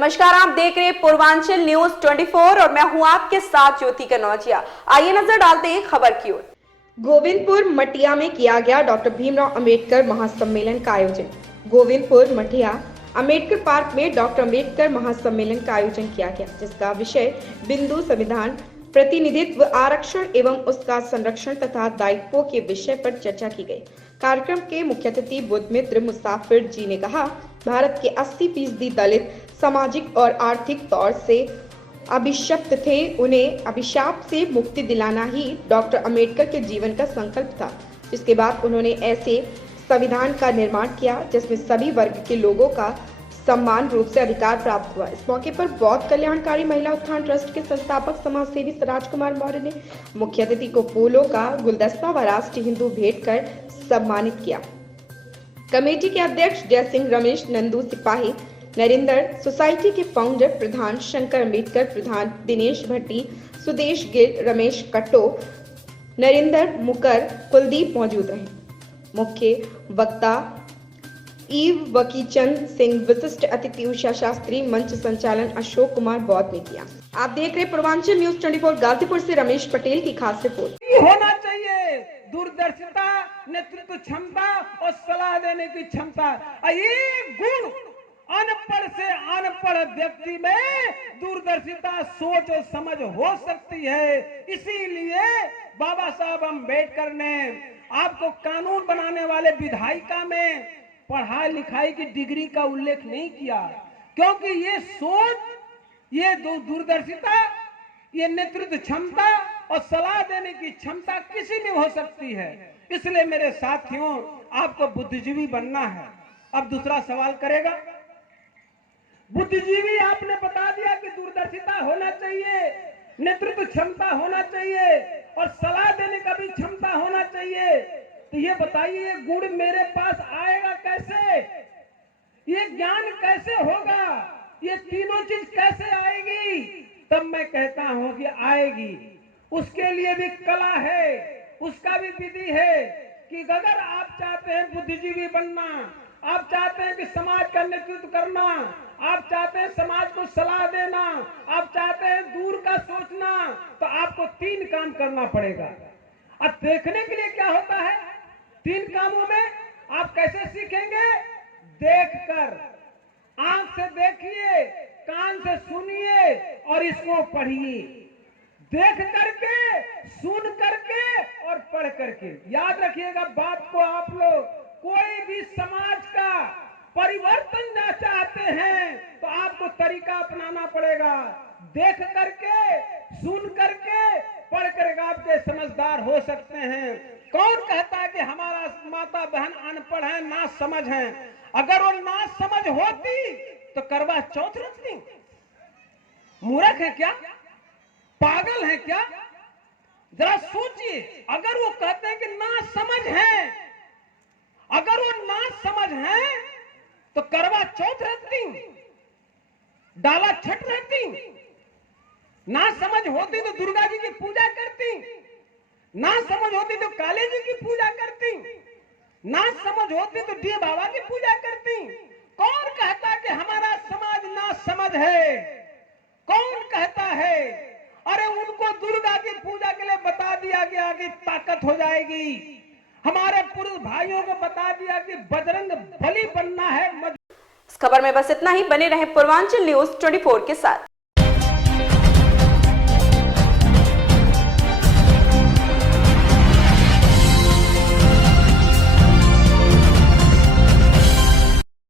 नमस्कार, आप देख रहे हैं पूर्वांचल न्यूज 24 और मैं हूं आपके साथ ज्योति कनौजिया। आइए नजर डालते हैं खबर की ओर। गोविंदपुर मटिया में किया गया डॉक्टर भीमराव अंबेडकर महासम्मेलन का आयोजन। गोविंदपुर मटिया अंबेडकर पार्क में डॉक्टर अंबेडकर महासम्मेलन का आयोजन किया गया, जिसका विषय बिंदु संविधान, प्रतिनिधित्व, आरक्षण एवं उसका संरक्षण तथा दायित्वों के विषय पर चर्चा की गई। कार्यक्रम के मुख्य अतिथि बुद्धमित्र मुसाफिर जी ने कहा, भारत के 80% दलित सामाजिक और आर्थिक तौर से अभिशप्त थे। उन्हें अभिशाप से मुक्ति दिलाना ही डॉक्टर अंबेडकर के जीवन का संकल्प था। जिसके बाद उन्होंने ऐसे संविधान का निर्माण किया जिसमें सभी वर्ग के लोगों का समान रूप से अधिकार प्राप्त हुआ। इस मौके पर बौद्ध कल्याणकारी महिला उत्थान ट्रस्ट के संस्थापक समाजसेवी राजकुमार मौर्य ने मुख्य अतिथि को फूलों का गुलदस्ता व राष्ट्रीय हिंदू भेंट कर सम्मानित किया। कमेटी के अध्यक्ष जय सिंह रमेश, नंदू सिपाही, नरेंद्र सोसाइटी के फाउंडर प्रधान शंकर अम्बेडकर, प्रधान दिनेश भट्टी, सुदेश गिल, रमेश कट्टो, नरेंद्र मुकर, कुलदीप मौजूद रहे। मुख्य वक्ता ईव वकीचंद सिंह, विशिष्ट अतिथि उषा शास्त्री, मंच संचालन अशोक कुमार बौद्ध ने किया। आप देख रहे पूर्वांचल न्यूज 24। गाजीपुर से रमेश पटेल की खास रिपोर्ट। होना चाहिए दूरदर्शिता, नेतृत्व क्षमता और सलाह देने की क्षमता। ये गुण अनपढ़ से अनपढ़ व्यक्ति में दूरदर्शिता, सोच और समझ हो सकती है। इसीलिए बाबा साहब अम्बेडकर ने आपको कानून बनाने वाले विधायिका में पढ़ाई लिखाई की डिग्री का उल्लेख नहीं किया, क्योंकि ये सोच, ये दूरदर्शिता, ये नेतृत्व क्षमता और सलाह देने की क्षमता किसी में हो सकती है। इसलिए मेरे साथियों, आपको बुद्धिजीवी बनना है। अब दूसरा सवाल करेगा, बुद्धिजीवी आपने बता दिया कि दूरदर्शिता होना चाहिए, नेतृत्व क्षमता होना चाहिए और सलाह देने का भी क्षमता होना चाहिए। तो ये बताइए, ये गुण मेरे पास आएगा कैसे? ये ज्ञान कैसे होगा? ये तीनों चीज कैसे आएगी? तब मैं कहता हूं कि आएगी। उसके लिए भी कला है, उसका भी विधि है कि अगर आप चाहते हैं बुद्धिजीवी बनना, आप चाहते हैं कि समाज का नेतृत्व करना, आप चाहते हैं समाज को सलाह देना, आप चाहते हैं दूर का सोचना, तो आपको 3 काम करना पड़ेगा। अब देखने के लिए क्या होता है 3 कामों में? आप कैसे सीखेंगे? देखकर, आंख से देखिए, कान से सुनिए और इसको पढ़िए। देख करके, सुन करके और पढ़ करके। याद रखिएगा बात को आप लोग, कोई भी समाज का परिवर्तन ना चाहते हैं तो आपको तरीका अपनाना पड़ेगा। देख करके, सुन करके, पढ़ करके आपके समझदार हो सकते हैं। कौन कहता है कि हमारा माता बहन अनपढ़ है, ना समझ है? अगर वो ना समझ होती तो करवा चौथ रखती? मूर्ख है क्या? पागल है क्या? जरा सोचिए, अगर वो कहते हैं कि ना समझ है, अगर वो ना समझ है तो करवा चौथ रखती, डाला छठ रहती? ना समझ होती तो दुर्गा जी की पूजा करती, ना समझ होती तो काली जी की पूजा करती, ना समझ होती तो डी बाबा की पूजा करती। कौन कहता कि हमारा समाज ना समझ है? कौन कहता है? अरे उनको दुर्गा की पूजा के लिए बता दिया गया कि ताकत हो जाएगी। हमारे पुरुष भाइयों को बता दिया कि बजरंग बली बनना है। इस खबर में बस इतना ही। बने रहे पूर्वांचल न्यूज 24 के साथ।